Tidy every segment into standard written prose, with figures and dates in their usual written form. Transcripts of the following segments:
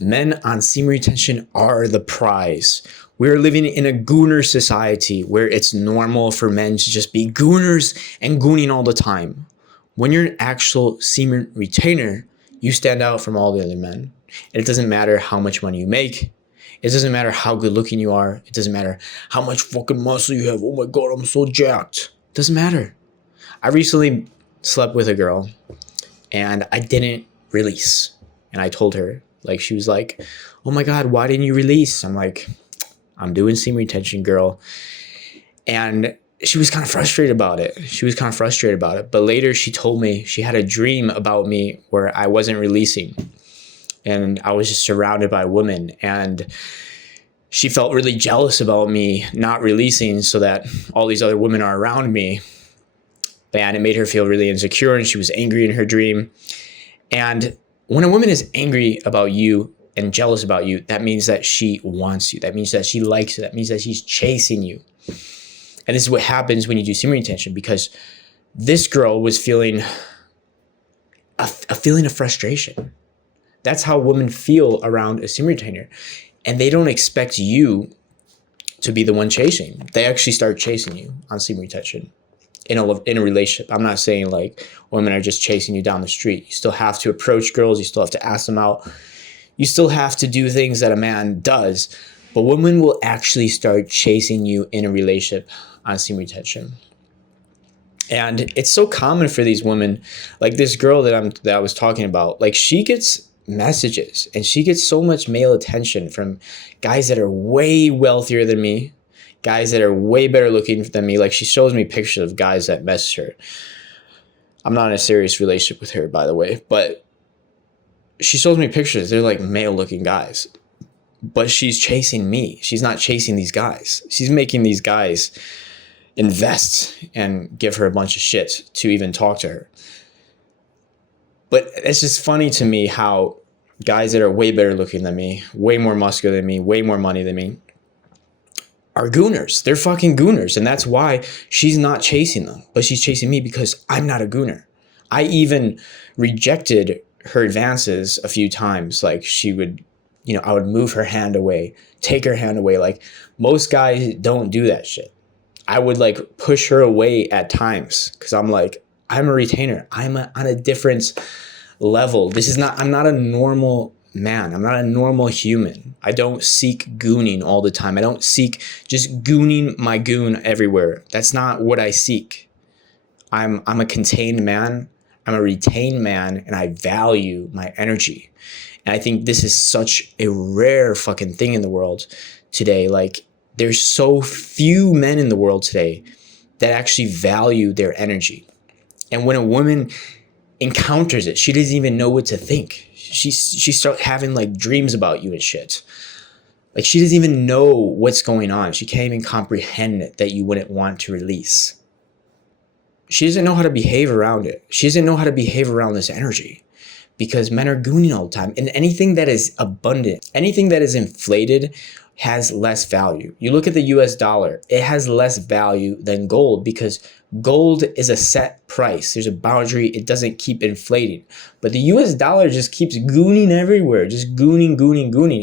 Men on semen retention are the prize. We're living in a gooner society where it's normal for men to just be gooners and gooning all the time. When you're an actual semen retainer, you stand out from all the other men. And it doesn't matter how much money you make. It doesn't matter how good looking you are. It doesn't matter how much fucking muscle you have. Oh my God, I'm so jacked. It doesn't matter. I recently slept with a girl and I didn't release. And I told her, like, she was like, oh my God, why didn't you release? I'm like, I'm doing semen retention, girl. And she was kind of frustrated about it. But later she told me she had a dream about me where I wasn't releasing. And I was just surrounded by women. And she felt really jealous about me not releasing so that all these other women are around me. And it made her feel really insecure. And she was angry in her dream. And when a woman is angry about you and jealous about you, that means that she wants you. That means that she likes you. That means that she's chasing you. And this is what happens when you do semen retention, because this girl was feeling a feeling of frustration. That's how women feel around a semen retainer. And they don't expect you to be the one chasing. They actually start chasing you on semen retention in a relationship. I'm not saying like women are just chasing you down the street. You still have to approach girls. You still have to ask them out. You still have to do things that a man does. But women will actually start chasing you in a relationship on semen retention. And it's so common for these women, like this girl that I was talking about, like she gets messages and she gets so much male attention from guys that are way wealthier than me, guys that are way better looking than me. Like she shows me pictures of guys that message her. I'm not in a serious relationship with her, by the way, but she shows me pictures. They're like male looking guys, but she's chasing me. She's not chasing these guys. She's making these guys invest and give her a bunch of shit to even talk to her. But it's just funny to me how guys that are way better looking than me, way more muscular than me, way more money than me, are gooners. They're fucking gooners. And that's why she's not chasing them, but she's chasing me because I'm not a gooner. I even rejected her advances a few times. Like she would, I would move her hand away, take her hand away. Like most guys don't do that shit. I would like push her away at times because I'm like, I'm a retainer. I'm on a different level. I'm not a normal man. I'm not a normal human. I don't seek gooning all the time. I don't seek just gooning my goon everywhere. That's not what I seek. I'm a contained man. I'm a retained man, and I value my energy. And I think this is such a rare fucking thing in the world today. Like there's so few men in the world today that actually value their energy. And when a woman encounters it, she doesn't even know what to think. She starts having like dreams about you and shit. Like she doesn't even know what's going on. She can't even comprehend it, that you wouldn't want to release. She doesn't know how to behave around it. She doesn't know how to behave around this energy because men are gooning all the time. And anything that is abundant, anything that is inflated has less value. You look at the US dollar, it has less value than gold because gold is a set price. There's a boundary. It doesn't keep inflating. But the US dollar just keeps gooning everywhere, just gooning,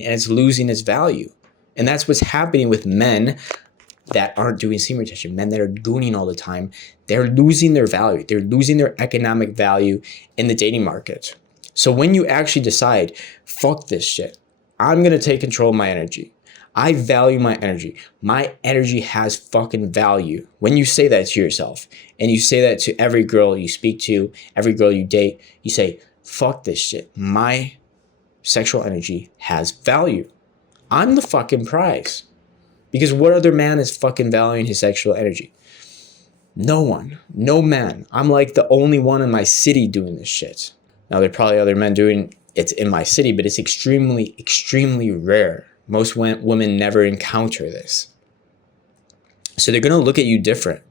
and it's losing its value. And that's what's happening with men that aren't doing semen retention, men that are gooning all the time. They're losing their value. They're losing their economic value in the dating market. So when you actually decide, fuck this shit, I'm going to take control of my energy. I value my energy. My energy has fucking value. When you say that to yourself and you say that to every girl you speak to, every girl you date, you say, fuck this shit. My sexual energy has value. I'm the fucking prize. Because what other man is fucking valuing his sexual energy? No one. No man. I'm like the only one in my city doing this shit. Now, there are probably other men doing it in my city, but it's extremely, extremely rare. Most women never encounter this. So they're going to look at you different.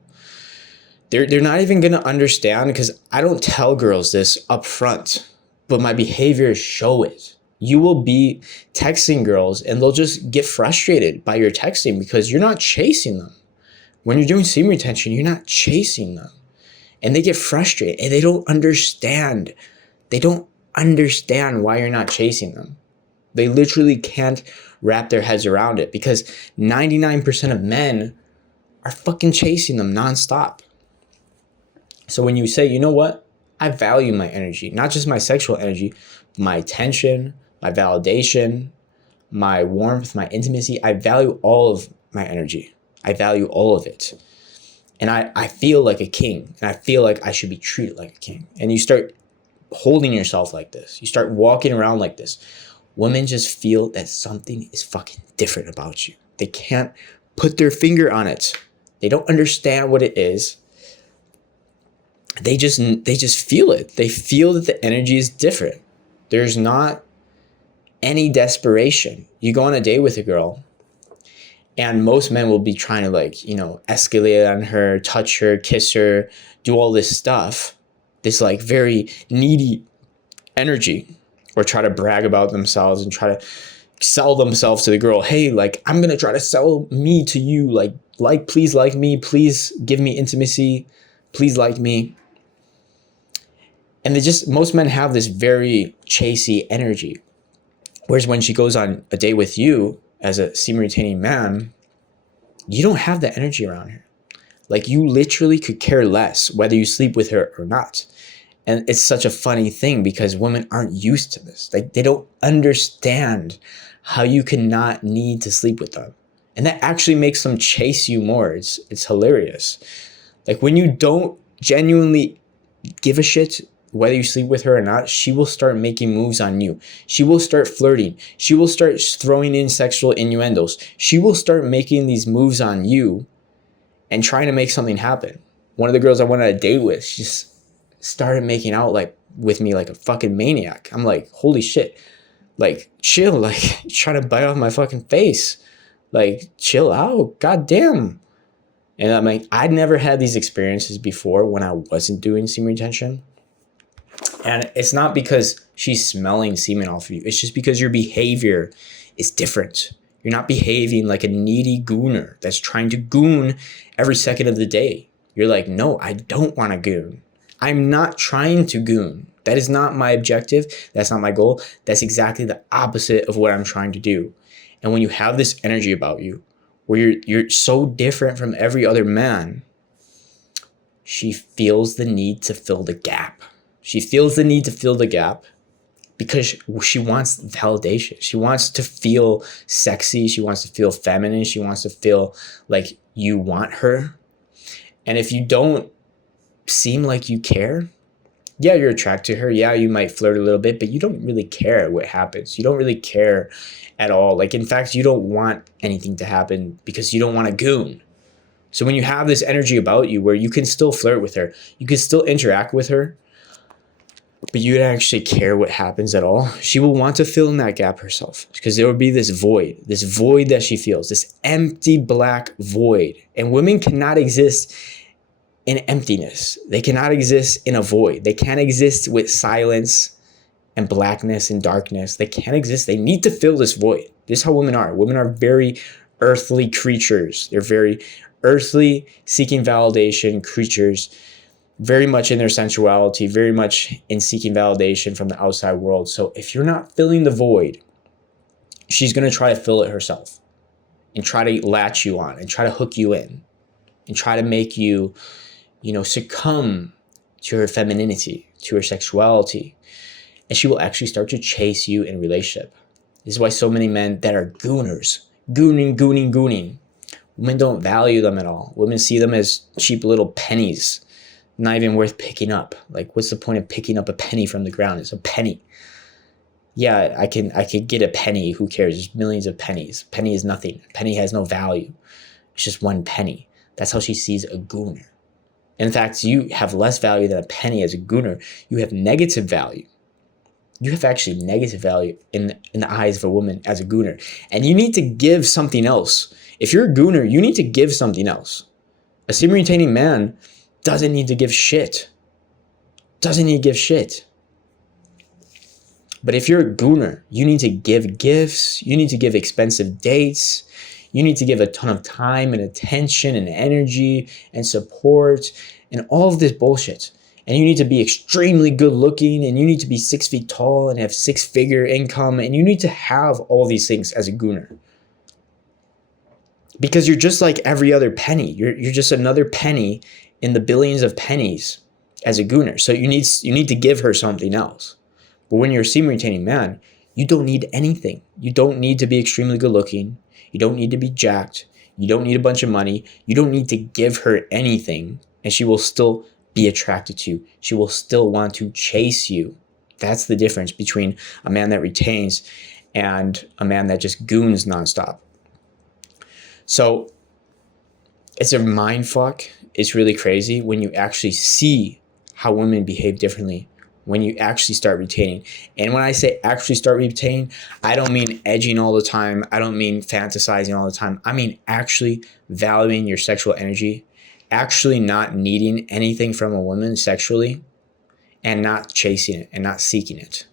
They're not even going to understand because I don't tell girls this up front, but my behaviors show it. You will be texting girls and they'll just get frustrated by your texting because you're not chasing them. When you're doing semen retention, you're not chasing them. And they get frustrated and they don't understand. They don't understand why you're not chasing them. They literally can't wrap their heads around it because 99% of men are fucking chasing them nonstop. So when you say, you know what? I value my energy, not just my sexual energy, my attention, my validation, my warmth, my intimacy. I value all of my energy. I value all of it. And I feel like a king, and I feel like I should be treated like a king. And you start holding yourself like this. You start walking around like this. Women just feel that something is fucking different about you. They can't put their finger on it. They don't understand what it is. They just feel it. They feel that the energy is different. There's not any desperation. You go on a date with a girl, and most men will be trying to escalate on her, touch her, kiss her, do all this stuff, this like very needy energy, or try to brag about themselves and try to sell themselves to the girl. Hey, like, I'm going to try to sell me to you. Please like me. Please give me intimacy. Please like me. And most men have this very chasey energy. Whereas when she goes on a date with you as a semen retaining man, you don't have that energy around her. Like, you literally could care less whether you sleep with her or not. And it's such a funny thing because women aren't used to this. They don't understand how you cannot need to sleep with them. And that actually makes them chase you more. It's hilarious. Like, when you don't genuinely give a shit whether you sleep with her or not, she will start making moves on you. She will start flirting. She will start throwing in sexual innuendos. She will start making these moves on you and trying to make something happen. One of the girls I went on a date with, she just started making out with me like a fucking maniac. I'm like, holy shit. Like, chill. Like, trying to bite off my fucking face. Like, chill out. God damn. And I'm like, I'd never had these experiences before when I wasn't doing semen retention. And it's not because she's smelling semen off of you. It's just because your behavior is different. You're not behaving like a needy gooner that's trying to goon every second of the day. You're like, no, I don't want to goon. I'm not trying to goon. That is not my objective. That's not my goal. That's exactly the opposite of what I'm trying to do. And when you have this energy about you, where you're so different from every other man, she feels the need to fill the gap. She feels the need to fill the gap because she wants validation. She wants to feel sexy. She wants to feel feminine. She wants to feel like you want her. And if you don't seem like you care, yeah, you're attracted to her. Yeah, you might flirt a little bit, but you don't really care what happens. You don't really care at all. Like, in fact, you don't want anything to happen because you don't want to goon. So when you have this energy about you where you can still flirt with her, you can still interact with her, but you don't actually care what happens at all, she will want to fill in that gap herself because there will be this void that she feels, this empty black void. And women cannot exist in emptiness. They cannot exist in a void. They can't exist with silence and blackness and darkness. They can't exist. They need to fill this void. This is how women are. Women are very earthly creatures. They're very earthly, seeking validation creatures, very much in their sensuality, very much in seeking validation from the outside world. So if you're not filling the void, she's going to try to fill it herself and try to latch you on and try to hook you in and try to make you, succumb to her femininity, to her sexuality. And she will actually start to chase you in a relationship. This is why so many men that are gooners, gooning, women don't value them at all. Women see them as cheap little pennies, not even worth picking up. Like, what's the point of picking up a penny from the ground? It's a penny. Yeah, I could get a penny. Who cares? There's millions of pennies. Penny is nothing. A penny has no value. It's just one penny. That's how she sees a gooner. In fact, you have less value than a penny as a gooner. You have negative value. You have actually negative value in the eyes of a woman as a gooner. And you need to give something else. If you're a gooner, you need to give something else. A semen retaining man doesn't need to give shit. Doesn't need to give shit. But if you're a gooner, you need to give gifts. You need to give expensive dates. You need to give a ton of time and attention and energy and support and all of this bullshit. and you need to be extremely good looking, and you need to be 6 feet tall and have 6-figure income, and you need to have all these things as a gooner. Because you're just like every other penny. You're just another penny in the billions of pennies as a gooner. So you need to give her something else. But when you're a semen retaining man, you don't need anything. You don't need to be extremely good looking. You don't need to be jacked. You don't need a bunch of money. You don't need to give her anything, and she will still be attracted to you. She will still want to chase you. That's the difference between a man that retains and a man that just goons nonstop. So it's a mind fuck. It's really crazy when you actually see how women behave differently when you actually start retaining. And when I say actually start retaining, I don't mean edging all the time. I don't mean fantasizing all the time. I mean actually valuing your sexual energy, actually not needing anything from a woman sexually, and not chasing it and not seeking it.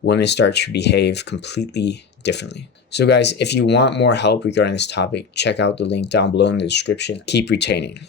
Women start to behave completely differently. So guys, if you want more help regarding this topic, check out the link down below in the description. Keep retaining.